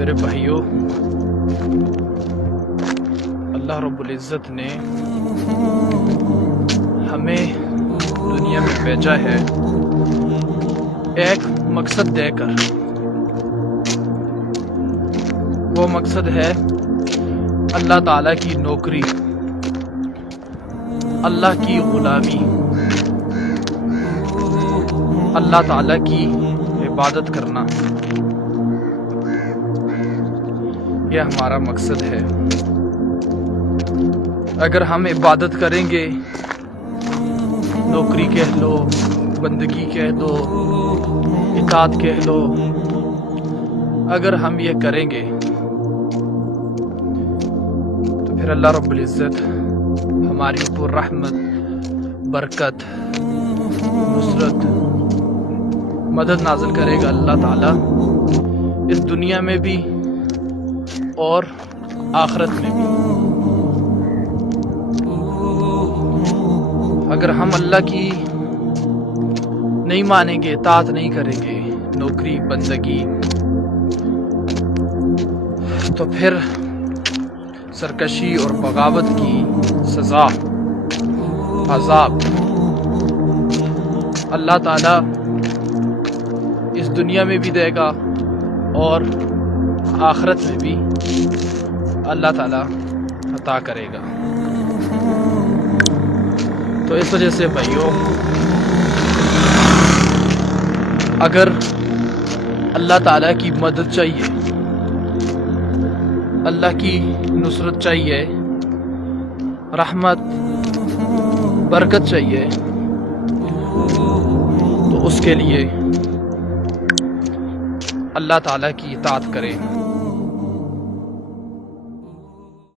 میرے بھائیوں، اللہ رب العزت نے ہمیں دنیا میں بھیجا ہے ایک مقصد دے کر۔ وہ مقصد ہے اللہ تعالیٰ کی نوکری، اللہ کی غلامی، اللہ تعالیٰ کی عبادت کرنا۔ یہ ہمارا مقصد ہے۔ اگر ہم عبادت کریں گے، نوکری کہہ لو، بندگی کہہ دو، اطاعت کہہ لو، اگر ہم یہ کریں گے تو پھر اللہ رب العزت ہماری اوپر رحمت، برکت، نصرت، مدد نازل کرے گا اللہ تعالیٰ، اس دنیا میں بھی اور آخرت میں بھی۔ اگر ہم اللہ کی نہیں مانیں گے، اطاعت نہیں کریں گے، نوکری، بندگی، تو پھر سرکشی اور بغاوت کی سزا، عذاب اللہ تعالیٰ اس دنیا میں بھی دے گا اور آخرت میں بھی اللہ تعالیٰ عطا کرے گا۔ تو اس وجہ سے بھائیوں، اگر اللہ تعالیٰ کی مدد چاہیے، اللہ کی نصرت چاہیے، رحمت، برکت چاہیے، تو اس کے لیے اللہ تعالیٰ کی اطاعت کریں،